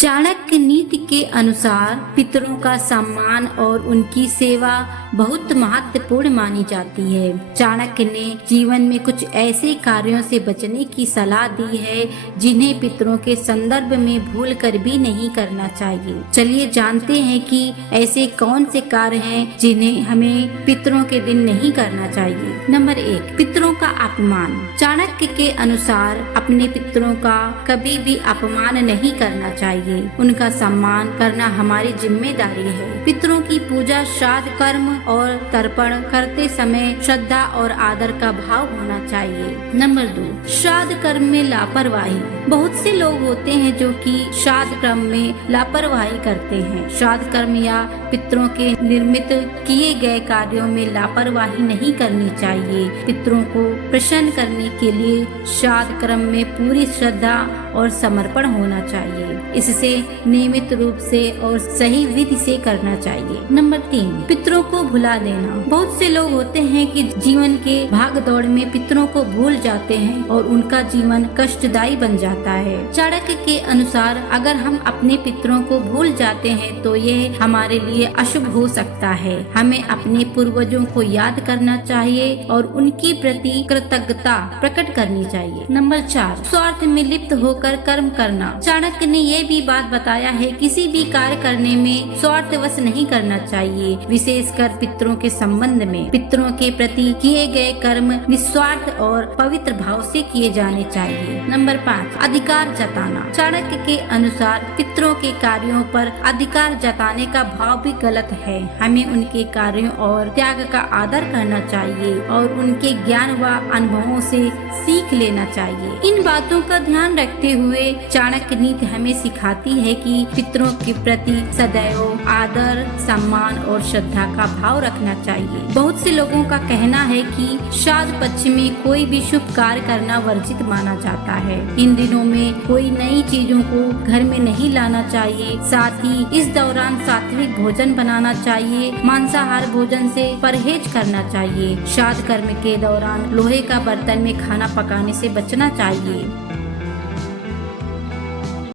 चाणक्य नीति के अनुसार पितरों का सम्मान और उनकी सेवा बहुत महत्वपूर्ण मानी जाती है। चाणक्य ने जीवन में कुछ ऐसे कार्यों से बचने की सलाह दी है जिन्हें पितरों के संदर्भ में भूल कर भी नहीं करना चाहिए। चलिए जानते हैं कि ऐसे कौन से कार्य हैं जिन्हें हमें पितरों के दिन नहीं करना चाहिए। नंबर 1, पितरों का अपमान। चाणक्य के अनुसार अपने पितरों का कभी भी अपमान नहीं करना चाहिए। उनका सम्मान करना हमारी जिम्मेदारी है। पितरों की पूजा, श्राद्ध, कर्म और तर्पण करते समय श्रद्धा और आदर का भाव होना चाहिए। नंबर 2, श्राद्ध कर्म में लापरवाही। बहुत से लोग होते हैं जो कि श्राद्ध कर्म में लापरवाही करते हैं। श्राद्ध कर्म या पितरों के निर्मित किए गए कार्यों में लापरवाही नहीं करनी चाहिए। पितरों को प्रसन्न करने के लिए श्राद्ध कर्म में पूरी श्रद्धा और समर्पण होना चाहिए। इससे नियमित रूप से और सही विधि से करना चाहिए। नंबर 3, पितरों को भुला देना। बहुत से लोग होते हैं कि जीवन के भाग दौड़ में पितरों को भूल जाते हैं और उनका जीवन कष्टदायी बन जाता है। चाणक्य के अनुसार अगर हम अपने पितरों को भूल जाते हैं तो यह हमारे लिए अशुभ हो सकता है। हमें अपने पूर्वजों को याद करना चाहिए और उनकी प्रति कृतज्ञता प्रकट करनी चाहिए। नंबर 4, स्वार्थ में लिप्त होकर कर्म करना। चाणक्य ने यह भी बात बताया है, किसी भी कार्य करने में स्वार्थवश नहीं करना चाहिए, विशेषकर पितरों के संबंध में। पितरों के प्रति किए गए कर्म निस्वार्थ और पवित्र भाव से किए जाने चाहिए। नंबर 5, अधिकार जताना। चाणक्य के अनुसार पितरों के कार्यों पर अधिकार जताने का भाव भी गलत है। हमें उनके कार्यों और त्याग का आदर करना चाहिए और उनके ज्ञान व अनुभवों से सीख लेना चाहिए। इन बातों का ध्यान रखते हुए चाणक्य नीति हमें सिखाती है कि पितरों के प्रति सदैव आदर, सम्मान और श्रद्धा का भाव रखना चाहिए। बहुत से लोगों का कहना है कि श्राद्ध पक्ष में कोई भी शुभ कार्य करना वर्जित माना जाता है। इन दिनों में कोई नई चीजों को घर में नहीं लाना चाहिए। साथ ही इस दौरान सात्विक भोजन बनाना चाहिए। मांसाहार भोजन से परहेज करना चाहिए। श्राद्ध कर्म के दौरान लोहे का बर्तन में खाना पकाने से बचना चाहिए।